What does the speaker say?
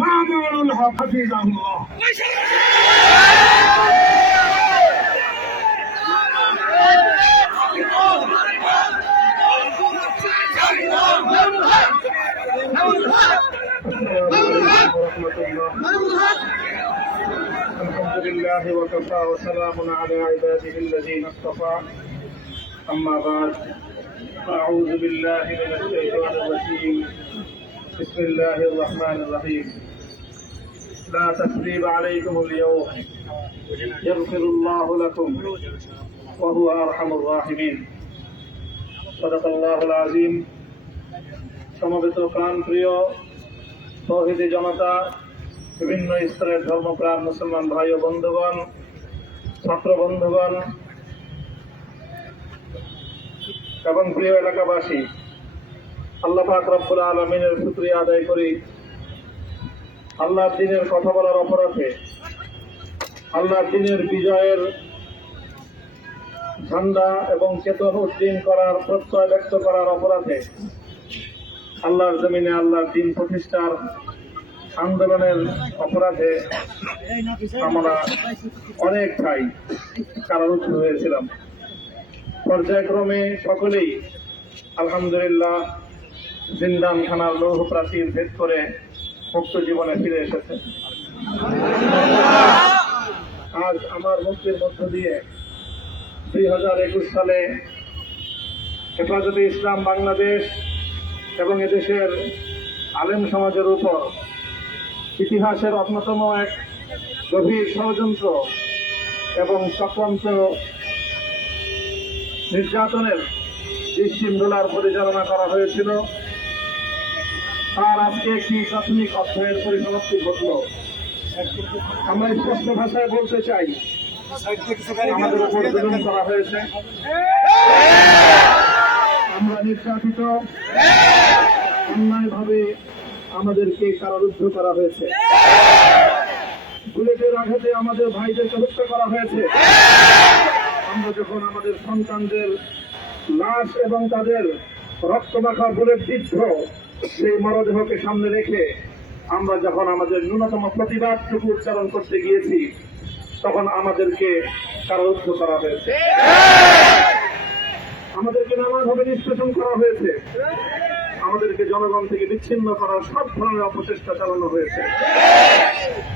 মামুনুল হক হাফিজাহুল্লাহ। الحمد لله وكفى وسلام على عباده الذين اصطفى أما بعد أعوذ بالله من الشيطان الرجيم بسم الله الرحمن الرحيم لا تثريب عليكم اليوم يغفر الله لكم وهو أرحم الراحمين صدق الله العظيم সমবেত প্রাণপ্রিয় তৌহিদি জনতা, বিভিন্ন স্তরের ধর্মপ্রাণ মুসলমান ভাই ও বন্ধুগণ, ছাত্র বন্ধুগণ এবং প্রিয় এলাকাবাসী, আল্লাহ পাক রব্বুল আলামিনের শুকরিয়া আদায় করি। আল্লাহর দ্বীনের কথা বলার অপরাধে, আল্লাহর দ্বীনের বিজয়ের ঝান্ডা এবং চেতন উদ্দীন করার প্রত্যয় ব্যক্ত করার অপরাধে, আল্লাহর জমিনে আল্লাহর দ্বীন প্রতিষ্ঠার আন্দোলনের অপরাধে আমরা অনেক ভাই কারারুদ্ধ হয়েছিলাম। পর্যায়ক্রমে সকলেই আলহামদুলিল্লাহ জিন্দান খানার লৌহ প্রাচীর ভেদ করে মুক্ত জীবনে ফিরে এসেছে। আজ আমার মুক্তির মধ্য দিয়ে 2021 সালে হেফাজতে ইসলাম বাংলাদেশ এবং এদেশের আলেম সমাজের উপর ইতিহাসের অন্যতম এক গভীর ষড়যন্ত্র এবং চক্রান্ত নির্যাতনের দৃষ্টিন্দোলার পরিচালনা করা হয়েছিল, তার আজকে একটি প্রাথমিক অধ্যায়ের পরিসমাপ্তি ঘটল। আমরা স্পষ্ট ভাষায় বলতে চাই, আমাদের উপর জুলুম করা হয়েছে, আমরা নির্যাতিত, অন্যায়ভাবে আমাদেরকে কারারুদ্ধ করা হয়েছে, বুলেটের আঘাতে আমাদের ভাইদেরকে হত্যা করা হয়েছে। আমরা যখন আমাদের সন্তানদের লাশ এবং তাদের রক্তমাখা বুলেট বিদ্ধ সেই মরদেহকে সামনে রেখে আমরা যখন আমাদের ন্যূনতম প্রতিবাদটুকু উচ্চারণ করতে গিয়েছি, তখন আমাদেরকে কারারুদ্ধ করা হয়েছে, আমাদেরকে নানাভাবে নিষ্পেষণ করা হয়েছে, আমাদেরকে জনগণ থেকে বিচ্ছিন্ন করার সব ধরনের অপচেষ্টা চালানো হয়েছে।